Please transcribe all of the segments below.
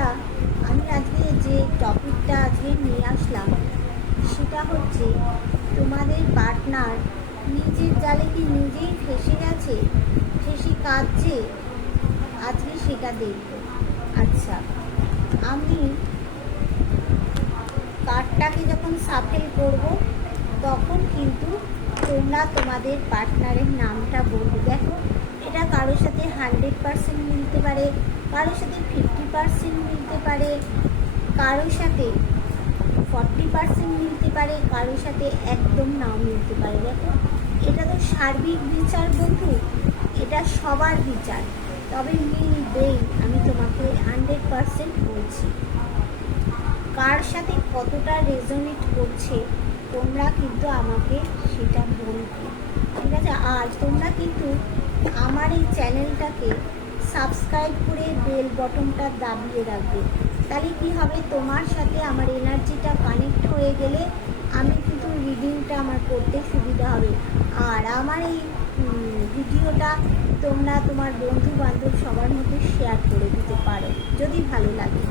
বন্ধুরা, আমি আজকে যে টপিকটা নিয়ে আসলাম সেটা হচ্ছে তোমাদের পার্টনার নিজের জালে কি নিজেই ফেঁসে গেছে, ফেঁসে কাঁদছে, আজকে সেটা দেখব। আচ্ছা, আমি কার্ডটাকে যখন সাফেল করব তখন কিন্তু তোমরা তোমাদের পার্টনারের নামটা বলবে। দেখো, এটা কারোর সাথে 100% মিলতে পারে, কারোর সাথে 50% মিলতে পারে, কারোর সাথে 40% মিলতে পারে, কারোর সাথে একদম নাও মিলতে পারে। দেখো, এটা তো সার্বিক বিচার বন্ধু, এটা সবার বিচার, তবে মিলবেই। আমি তোমাকে 100% বলছি। কার সাথে কতটা রেজোনেট করছে তোমরা কিন্তু আমাকে সেটা বলবে, ঠিক আছে? আর তোমরা কিন্তু আমার এই চ্যানেলটাকে সাবস্ক্রাইব করে বেল বটনটা দাবিয়ে রাখবে। তাহলে কি হবে, তোমার সাথে আমার এনার্জিটা কানেক্ট হয়ে গেলে আমি কিন্তু রিডিংটা আমার করতে সুবিধা হবে। আর আমার এই ভিডিওটা তোমরা তোমার বন্ধু বান্ধব সবার মধ্যে শেয়ার করে দিতে পারো যদি ভালো লাগে।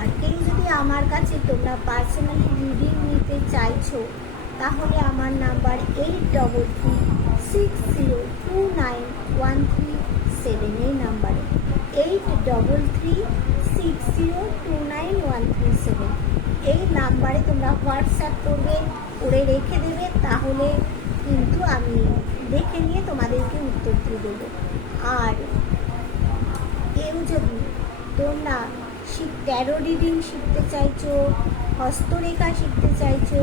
আর কেউ যদি আমার কাছে তোমরা পার্সোনালি রিডিং নিতে চাইছো তাহলে আমার নাম্বার 8336029137, এই নাম্বারে 8336029137, এই নাম্বারে তোমরা হোয়াটসঅ্যাপ করবে, করে রেখে দেবে, তাহলে কিন্তু আমি দেখে নিয়ে তোমাদেরকে উত্তর দিয়ে দেবো। আর কেউ যদি তোমরা ট্যারো রিডিং শিখতে চাইছো, হস্তরেখা শিখতে চাইছো,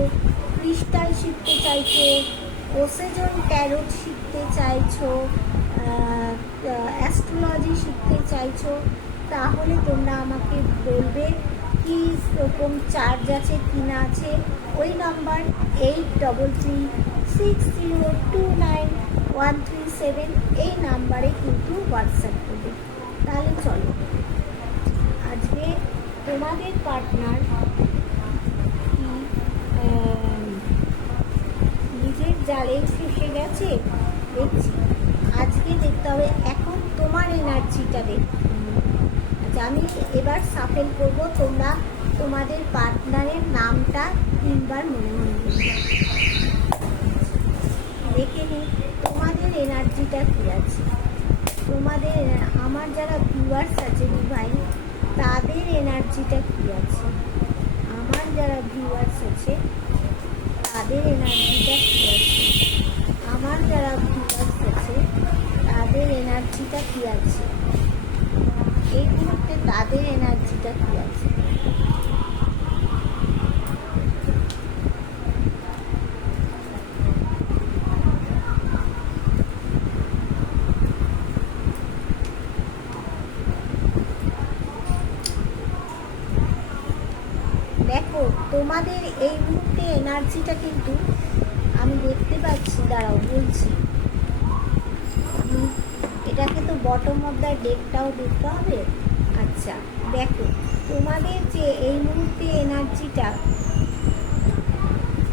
ক্রিস্টাল শিখতে চাইছো, ওসেজন ট্যারোট শিখতে চাইছো, অ্যাস্ট্রোলজি শিখতে চাইছো, তাহলে তোমরা আমাকে বলবে কি রকম চার্জ আছে কি না আছে। ওই নাম্বার 8336029137, এই নাম্বারে কিন্তু হোয়াটসঅ্যাপ করবে। তাহলে চলো, আজকে তোমাদের পার্টনার কি নিজের জালে ফেসে গেছে দেখছি। আজকে দেখতে হবে, এখন তোমার এনার্জিটা দেখতে। আচ্ছা, আমি এবার সাফেল করব, তোমরা তোমাদের পার্টনারের নামটা 3বার মনে মনে দেখে নিই তোমাদের এনার্জিটা কী আছে। তোমাদের আমার যারা ভিউয়ার্স আছে ডিভাইন, তাদের এনার্জিটা কী আছে। আমার যারা ভিউয়ার্স আছে তাদের এনার্জিটা কী আছে। আমার যারা ভিউয়ার্স আছে তাদের এনার্জিটা কী আছে এই মুহূর্তে, তাদের এনার্জিটা কী আছে। দেখো, তোমাদের এই মুহূর্তে এনার্জিটা কিন্তু আমি দেখতে পাচ্ছি, দাঁড়াও বলছি। এটাকে তো বটম অফ দ্য ডেকটাও দেখতে হবে। আচ্ছা, দেখো, তোমাদের যে এই মুহূর্তে এনার্জিটা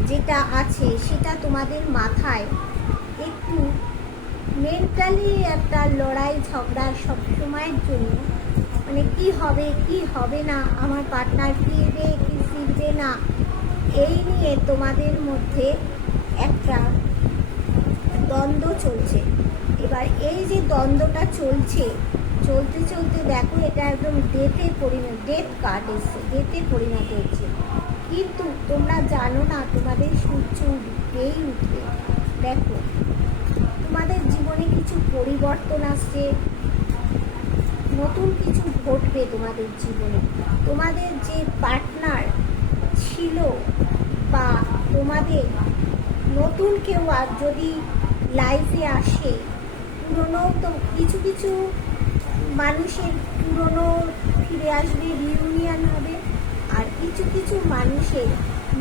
যেটা আছে সেটা তোমাদের মাথায় একটু মেন্টালি একটা লড়াই ঝগড়া সবসময়ের জন্য, মানে কি হবে কি হবে না, আমার পার্টনার ফিরবে কি ফিরবে না, এই নিয়ে তোমাদের মধ্যে একটা দ্বন্দ্ব চলছে। এবার এই যে দ্বন্দ্বটা চলছে, চলতে চলতে দেখো এটা একদম ডেথ কার্ড এসছে, ডেথে পরিণত হচ্ছে। কিন্তু তোমরা জানো না তোমাদের সূর্য উঠবেই উঠবে। দেখো, তোমাদের জীবনে কিছু পরিবর্তন আসছে, নতুন কিছু ঘটবে তোমাদের জীবনে। তোমাদের যে পার্টনার ছিল বা তোমাদের নতুন কেউ আর যদি লাইফে আসে, পুরনো তো কিছু কিছু মানুষের পুরনো ফিরে আসবে, রিউনিয়ন হবে, আর কিছু কিছু মানুষের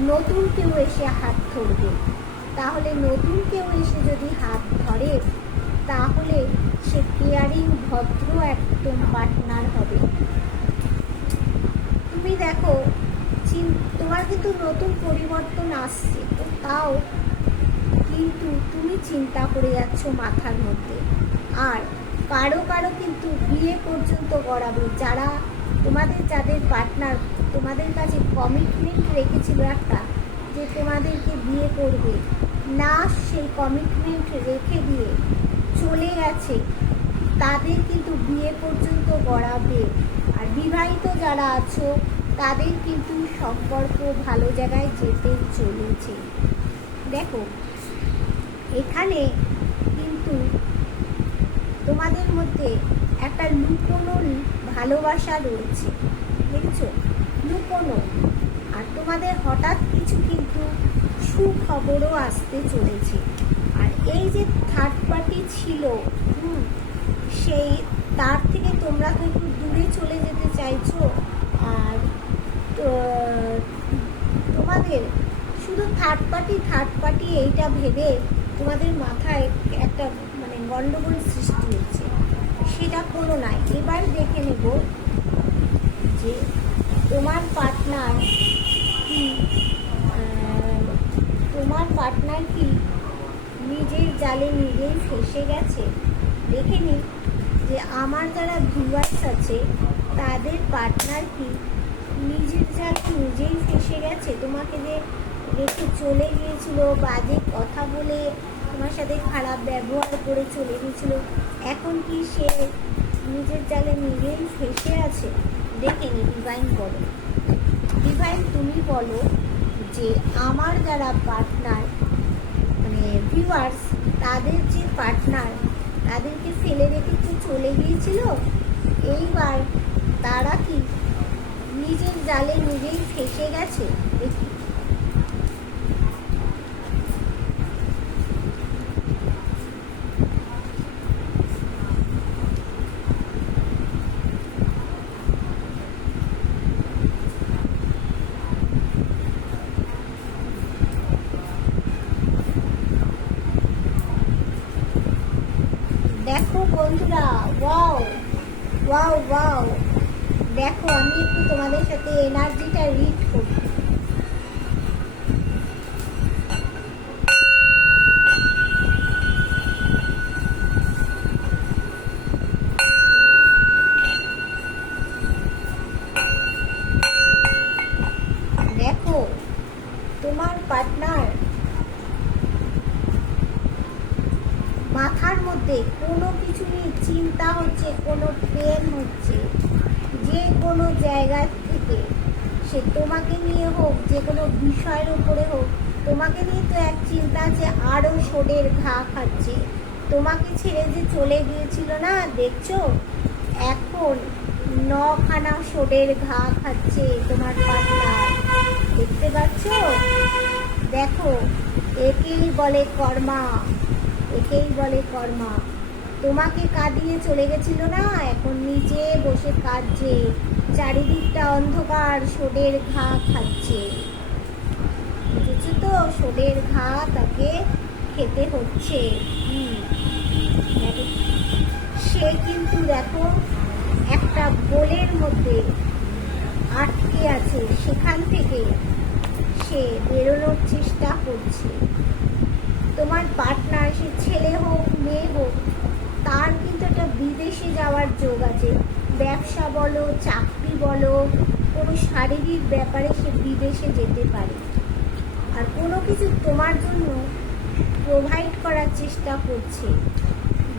নতুন কেউ এসে হাত ধরবে। তাহলে নতুন কেউ এসে যদি হাত ধরে তাহলে সে কেয়ারিং ভদ্র একদম পার্টনার হবে। তুমি দেখো, তোমার কিন্তু নতুন পরিবর্তন আসছে, তো তাও কিন্তু তুমি চিন্তা করে যাচ্ছ মাথার মধ্যে। আর কারো কারো কিন্তু বিয়ে পর্যন্ত করাবে, যারা তোমাদের যাদের পার্টনার তোমাদের কাছে কমিটমেন্ট রেখেছিল একটা, যে তোমাদেরকে বিয়ে করবে না, সেই কমিটমেন্ট রেখে দিয়ে চলে গেছে, তাদের কিন্তু বিয়ে পর্যন্ত গড়াবে। আর বিবাহিত যারা আছো তাদের কিন্তু সম্পর্ক ভালো জায়গায় যেতে চলেছে। দেখো এখানে কিন্তু তোমাদের মধ্যে একটা লুকোনো ভালোবাসা রয়েছে, দেখছো, লুকোনো। আর তোমাদের হঠাৎ কিছু কিন্তু সুখবরও আসতে চলেছে। আর এই যে থার্ড পার্টি ছিল, সেই তার থেকে তোমরা তো একটু দূরে চলে যেতে চাইছো। আর তোমাদের শুধু থার্ড পার্টি এইটা ভেবে তোমাদের মাথায় একটা মানে গন্ডগোল সৃষ্টি হচ্ছে, সেটা কোনো না। এবার দেখে নেব যে তোমার পার্টনার কি নিজের জালে নিজেই ফেঁসে গেছে। দেখে নিই যে আমার যারা ভিউয়ার্স আছে তাদের পার্টনার কি নিজের জালে নিজেই ফেঁসে গেছে। তোমাকে যে রেখে চলে গিয়েছিল, বাজে কথা বলে তোমার সাথে খারাপ ব্যবহার করে চলে গিয়েছিল, এখন কি সে নিজের জালে নিজেই ফেঁসে আছে? দেখে নি। ডিভাইন বলো, ডিভাইন তুমি বলো যে আমার যারা পার্টনার মানে ভিউয়ার্স, তাদের যে পার্টনার তাদেরকে ফেলে রেখে কি চলে গিয়েছিল, এইবার তারা কি নিজের জালে নিজেই ফেঁসে গেছে? দেখি। দেখো বন্ধুরা, ওয়াও ওয়াও ওয়াও, দেখো আমি একটু তোমাদের সাথে এনার্জিটা রিড করি। দেখো তোমার পার্টনার মাথার মধ্যে কোনো কিছু নিয়ে চিন্তা হচ্ছে, কোনো পেন হচ্ছে, যে কোনো জায়গা থেকে, সে তোমাকে নিয়ে হোক, যে কোনো বিষয়ের উপরে হোক, তোমাকে নিয়ে তো এক চিন্তা আছে, আরও শোডের ঘা খাচ্ছে। তোমাকে ছেড়ে যে চলে গিয়েছিল না, দেখছো এখন 9খানা শোডের ঘা খাচ্ছে তোমার পার্টনার, দেখতে পাচ্ছ? দেখো একেই বলে কর্মা, একেই বলে কর্মা। তোমাকে কাঁদিয়ে চলে গেছিল না, এখন নিচে বসে কাঁদছে, চারিদিকটা অন্ধকার, শোডের ঘা খাচ্ছে। বুঝেছো তো? শোডের ঘা তাকে খেতে হচ্ছে। সে কিন্তু দেখো একটা বোলের মধ্যে আটকে আছে, সেখান থেকে সে বেরোনোর চেষ্টা করছে। তোমার পার্টনার, সে ছেলে হোক মেয়ে হোক, তার কিন্তু একটা বিদেশে যাওয়ার যোগ আছে। ব্যবসা বলো, চাকরি বলো, কোনো শারীরিক ব্যাপারে সে বিদেশে যেতে পারে। আর কোনো কিছু তোমার জন্য প্রোভাইড করার চেষ্টা করছে।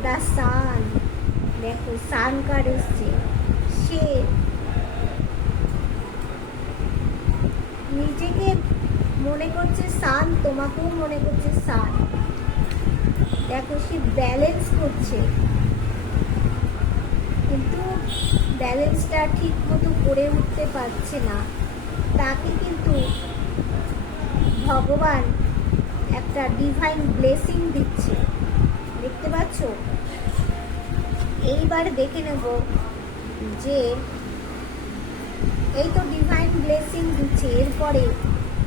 দ্য সান, দেখো সান কার্ড এসছে। সে নিজেকে মনে করছে সান, তোমাকেও মনে করছে সান। দেখো সে ব্যালেন্স করছে, কিন্তু ব্যালেন্সটা ঠিক মতো করে উঠতে পারছে না। তাকে কিন্তু ভগবান একটা ডিভাইন ব্লেসিং দিচ্ছে, দেখতে পাচ্ছ? এইবার দেখে নেব যে এই তো ডিভাইন ব্লেসিং দিচ্ছে, এরপরে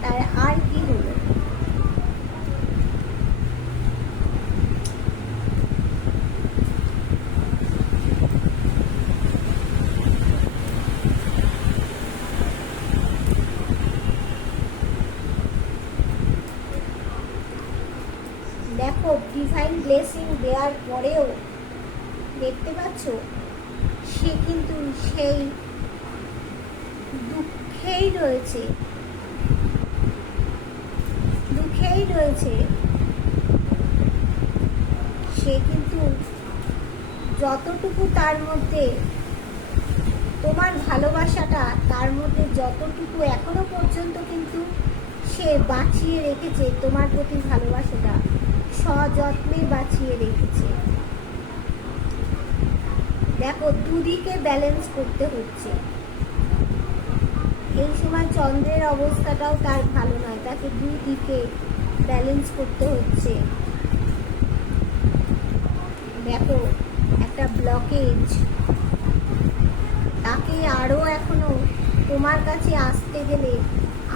তার আর কি হলো। দেখো ডিভাইন ব্লেসিং দেওয়ার পরেও দেখতে পাচ্ছ সে কিন্তু সেই দুঃখেই রয়েছে, দুঃখেই রয়েছে। সে কিন্তু যতটুকু তার মধ্যে তোমার ভালোবাসাটা, তার মধ্যে যতটুকু এখনো পর্যন্ত কিন্তু সে বাঁচিয়ে রেখেছে তোমার প্রতি ভালোবাসাটা, সযত্নে বাঁচিয়ে রেখেছে। দেখো, দুদিকে ব্যালেন্স করতে হচ্ছে। এই সময় চন্দ্রের অবস্থাটাও তার ভালো নয়, তাকে দুই দিকে ব্যালেন্স করতে হচ্ছে। দেখো, একটা ব্লকেজ, তাকে আরও এখনো তোমার কাছে আসতে গেলে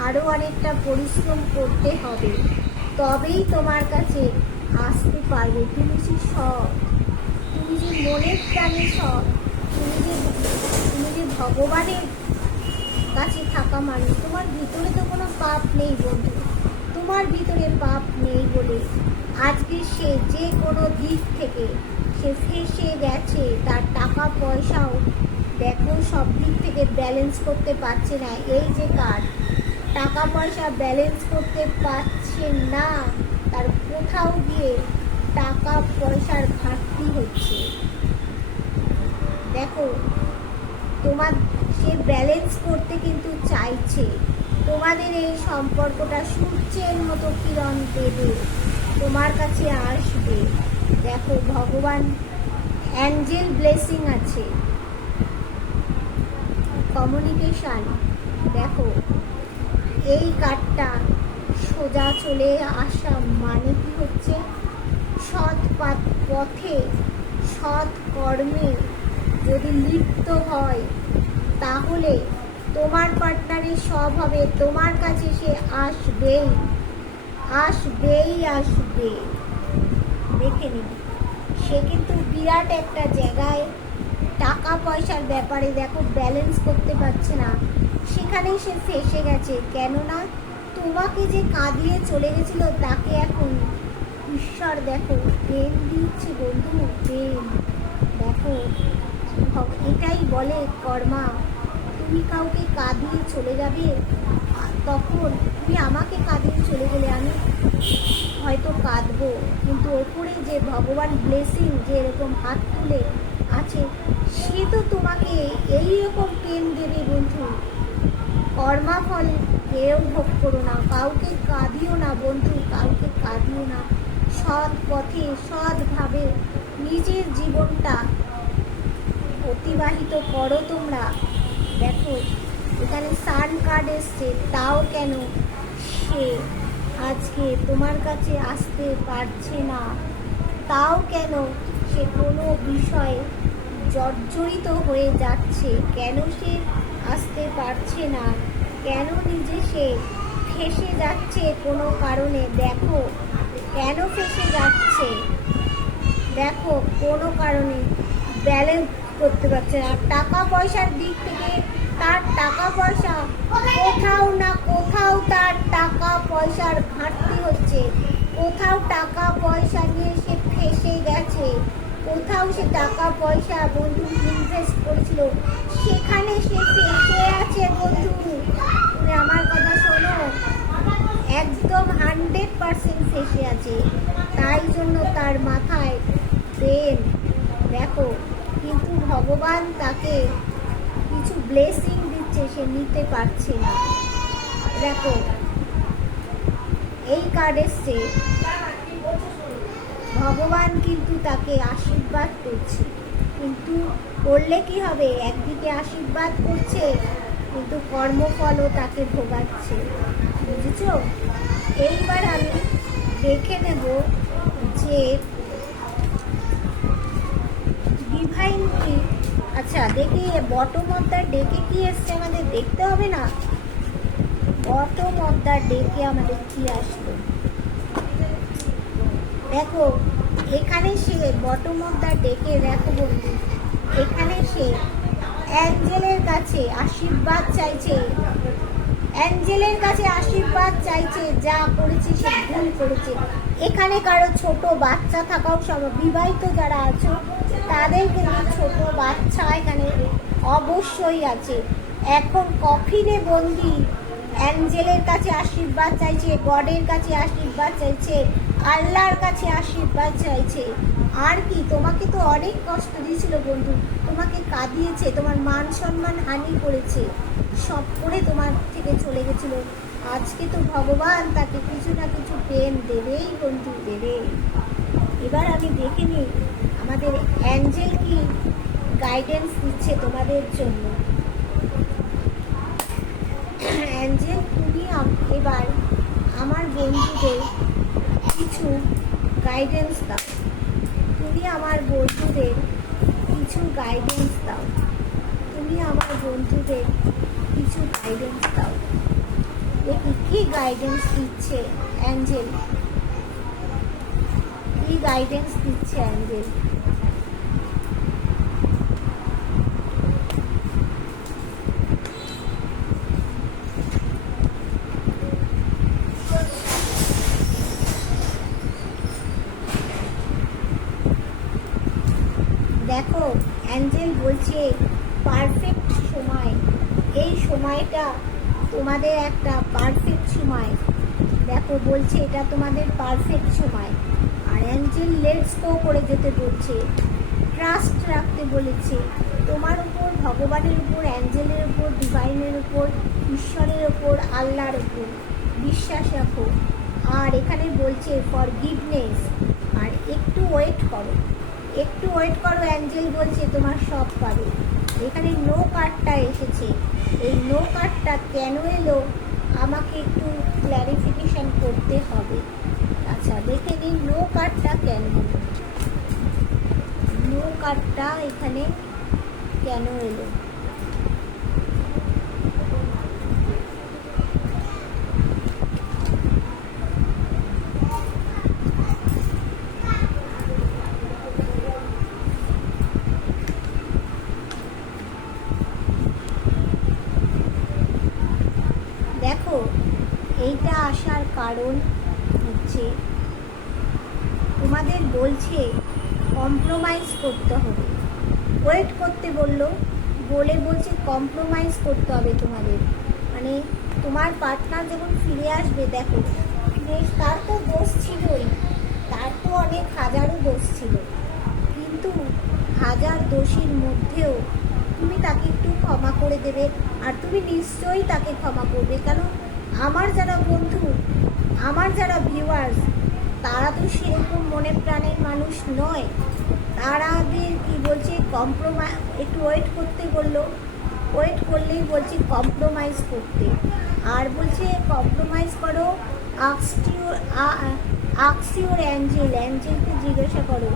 আরও অনেকটা পরিশ্রম করতে হবে, তবেই তোমার কাছে আসতে পারবে। তুমি যে সব, তুমি যে মনের প্রাণে সব, তুমি যে ভগবানের কাছে থাকা মানুষ। তোমার ভিতরে তো কোনো পাপ নেই বন্ধু, তোমার ভিতরে পাপ নেই বলে আজকে সে যে কোনো দিক থেকে সে ফেঁসে গেছে। তার টাকা পয়সাও দেখো সব দিক থেকে ব্যালেন্স করতে পারছে না। এই যে কার্ড, টাকা পয়সা ব্যালেন্স করতে পারছে না, তার কোথাও গিয়ে টাকা পয়সার ঘাটতি হচ্ছে। দেখো, তোমার সে ব্যালেন্স করতে কিন্তু চাইছে। তোমাদের এই সম্পর্কটা সূর্যের মতো কিরণ দেবে, তোমার কাছে আসবে। দেখো, ভগবান অ্যাঞ্জেল ব্লেসিং আছে, কমিউনিকেশান। দেখো, এই কার্ডটা সোজা চলে আসা মানে কি হচ্ছে, সৎ পথে সৎ কর্মে যদি লিপ্ত হয় তাহলে তোমার পার্টনারের সব হবে, তোমার কাছে সে আসবেই, আসবেই আসবে। দেখে নিন, সে কিন্তু বিরাট একটা জায়গায় টাকা পয়সার ব্যাপারে দেখো ব্যালেন্স করতে পারছে না, সেখানেই সে ফেঁসে গেছে। কেননা তোমাকে যে কাঁদিয়ে চলে গেছিল তাকে এখন ঈশ্বর দেখো প্রেম দিচ্ছে বন্ধু, প্রেম। দেখো, এটাই বলে কর্মা। তুমি কাউকে কাঁদিয়ে চলে যাবে, তখন তুমি আমাকে কাঁদিয়ে চলে গেলে আমি হয়তো কাঁদবো, কিন্তু ওপরে যে ভগবান ব্লেসিং যে এরকম হাত তুলে আছে, সে তো তোমাকে এইরকম প্রেম দেবে বন্ধু। কর্মাফল কেউ ভোগ করো না, কাউকে কাঁদিও না বন্ধু, কাউকে কাঁদিও না। সৎ পথে সৎভাবে নিজের জীবনটা অতিবাহিত করো তোমরা। দেখো, এখানে সান কার্ড এসছে, তাও কেন সে আজকে তোমার কাছে আসতে পারছে না, তাও কেন সে কোনো বিষয়ে জর্জরিত হয়ে যাচ্ছে, কেন সে আসতে পারছে না, কেন নিজে সে ফেঁসে যাচ্ছে কোনো কারণে। দেখো, কেন ফেঁসে যাচ্ছে, দেখো কোনো কারণে ব্যালেন্স করতে পারছে না। টাকা পয়সার দিক থেকে তার টাকা পয়সা কোথাও না কোথাও, তার টাকা পয়সার ঘাটতি হচ্ছে, কোথাও টাকা পয়সা নিয়ে সে ফেঁসে গেছে, কোথাও সে টাকা পয়সা বন্ধু ইনভেস্ট করেছিল, সেখানে সে ফেঁসে আছে বন্ধু। তুমি আমার কথা শোনো, একদম 100% ফেঁসে আছে, তাই জন্য তার মাথায় প্রেম। দেখো, কিন্তু ভগবান তাকে কিছু ব্লেসিং দিচ্ছে, সে নিতে পারছে না। দেখো, এই কার্ড এসছে, ভগবান কিন্তু তাকে আশীর্বাদ করছে, কিন্তু করলে কি হবে, একদিকে আশীর্বাদ করছে কিন্তু কর্মফলও তাকে ভোগাচ্ছে, বুঝেছো? এইবার আমি দেখে নেব যে ডিভাইন কি। আচ্ছা দেখি, বটম অফ দ্য ডেকে কি এসছে আমাদের দেখতে হবে না? বটম অফ দ্য ডেকে আমাদের কি আসলো দেখো, এখানে সে বটম অফ দ্য ডেকে দেখো বন্ধু, এখানে সে অ্যাঞ্জেলের কাছে আশীর্বাদ চাইছে, অ্যাঞ্জেলের কাছে আশীর্বাদ চাইছে, যা করেছে সে ভুল করেছে। এখানে কারো ছোট বাচ্চা থাকাও সম্ভব, বিবাহিত যারা আছো তাদের কিন্তু ছোট বাচ্চা এখানে অবশ্যই আছে। এখন কফিনে বন্দি অ্যাঞ্জেলের কাছে আশীর্বাদ চাইছে, গডের কাছে আশীর্বাদ চাইছে, আল্লাহর কাছে আশীর্বাদ চাইছে। আর কি, তোমাকে তো অনেক কষ্ট দিয়েছিল বন্ধু, তোমাকে কাঁদিয়েছে, তোমার মান সম্মান হানি করেছে, সব করে তোমার থেকে চলে গেছিল। আজকে তো ভগবান তাকে কিছু না কিছু প্রেম দেবেই বন্ধু, দেবে। এবার আমি দেখে নিই আমাদের অ্যাঞ্জেল কি গাইডেন্স দিচ্ছে তোমাদের জন্য। অ্যাঞ্জেল, তুমি এবার আমার বন্ধুদের কিছু গাইডেন্স দাও, তুমি আমার বন্ধুদের কিছু গাইডেন্স দাও, তুমি আমার বন্ধুদের কিছু গাইডেন্স দাও। দেখি কি গাইডেন্স দিচ্ছে অ্যাঞ্জেল, কি গাইডেন্স দিচ্ছে অ্যাঞ্জেল। দেখো অ্যাঞ্জেল বলছে পারফেক্ট সময়, এই সময়টা তোমাদের একটা পারফেক্ট সময়। দেখো বলছে এটা তোমাদের পারফেক্ট সময়। আর অ্যাঞ্জেল লেটস গো করে যেতে বলছে, ট্রাস্ট রাখতে বলেছে তোমার উপর, ভগবানের উপর, অ্যাঞ্জেলের উপর, ডিভাইনের উপর, ঈশ্বরের উপর, আল্লাহর উপর বিশ্বাস রাখো। আর এখানে বলছে ফরগিভনেস, আর একটু ওয়েট করো, একটু ওয়েট করো। অ্যাঞ্জেল বলছে তোমার সব পাবে। এখানে নো কার্ডটা এসেছে, এই নো কার্ডটা কেন এলো আমাকে একটু ক্ল্যারিফিকেশন করতে হবে। আচ্ছা দেখে নিন নো কার্ডটা কেন এলো, নো কার্ডটা এখানে কেন এলো। দেখো এইটা আসার কারণ হচ্ছে তোমাদের বলছে কম্প্রোমাইজ করতে হবে, ওয়েট করতে বলে বলছে কম্প্রোমাইজ করতে হবে তোমাদের। মানে তোমার পার্টনার যখন ফিরে আসবে, দেখো তার তো দোষ ছিলই, তার তো অনেক হাজারো দোষ ছিল, কিন্তু হাজার দোষীর মধ্যেও তুমি তাকে একটু ক্ষমা করে দেবে। আর তুমি নিশ্চয়ই তাকে ক্ষমা করবে, কেন আমার যারা বন্ধু, আমার যারা ভিউয়ার্স, তারা তো সেরকম মনে প্রাণের মানুষ নয়। তারাদের কি বলছে কম্প্রোমাইজ, একটু ওয়েট করতে বললো, ওয়েট করলেই বলছে কম্প্রোমাইজ করতে। আর বলছে কম্প্রোমাইজ করো, আক্স ইউর অ্যাঞ্জেল, অ্যাঞ্জেলকে জিজ্ঞাসা করো।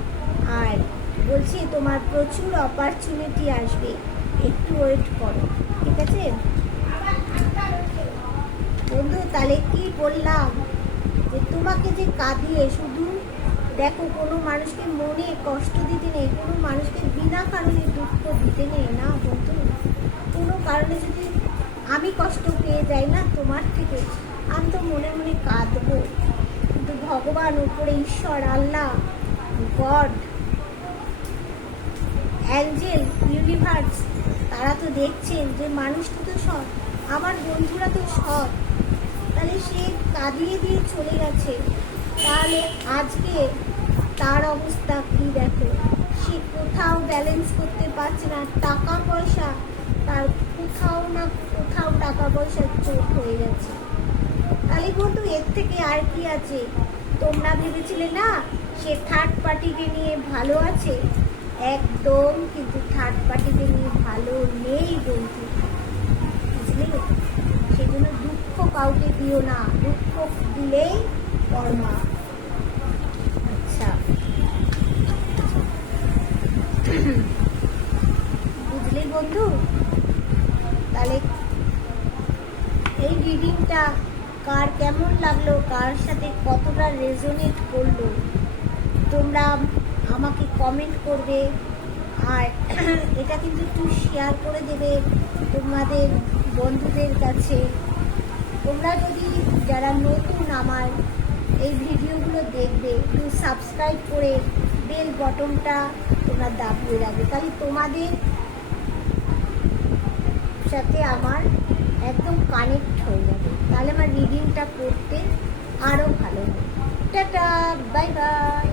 আর বলছি তোমার প্রচুর অপরচুনিটি আসবে, একটু ওয়েট করো, ঠিক আছে বন্ধু। তাহলে কি বললাম, যে তোমাকে যে কাঁদিয়ে শুধু দেখো, কোনো মানুষকে মনে কষ্ট দিতে নেই, কোনো মানুষকে বিনা কারণে দুঃখ দিতে নেই না বন্ধু। কোনো কারণে যদি আমি কষ্ট পেয়ে যাই না তোমার থেকে, আমি তো মনে মনে কাঁদবো, কিন্তু ভগবান উপরে, ঈশ্বর, আল্লাহ, গড, অ্যাঞ্জেল, ইউনিভার্স, তারা তো দেখছেন যে মানুষটা তো সৎ, আমার বন্ধুরা তো সৎ। তাহলে সে কাঁদিয়ে দিয়ে চলে গেছে, তাহলে আজকে তার অবস্থা কি দেখো, সে কোথাও ব্যালেন্স করতে পারছে না, টাকা পয়সা তার কোথাও না কোথাও টাকা পয়সার চোট হয়ে গেছে। তাহলে বন্ধু এর থেকে আর কি আছে? তোমরা ভেবেছিলে না সে থার্ড পার্টিকে নিয়ে ভালো আছে, একদম কিন্তু থার্ড পার্টিকে নিয়ে ভালো নেই বন্ধু, বুঝলে? সেজন্য দুঃখ কাউকে দিও না, দুঃখ দিলেই কর্মা। আচ্ছা বুঝলি বন্ধু? তাহলে এই রিডিংটা কার কেমন লাগলো, কার সাথে কতটা রেজোনেট করলো, তোমরা আমাকে কমেন্ট করবে। আর এটা কিন্তু একটু শেয়ার করে দেবে তোমাদের বন্ধুদের কাছে। তোমরা যদি যারা নতুন আমার এই ভিডিওগুলো দেখবে, একটু সাবস্ক্রাইব করে বেল বটনটা তোমরা দাবিয়ে রাখবে, তাহলে তোমাদের সাথে আমার একদম কানেক্ট হয়ে যাবে, তাহলে আমার রিডিংটা করতে আরও ভালো হবে। Tata, bye bye.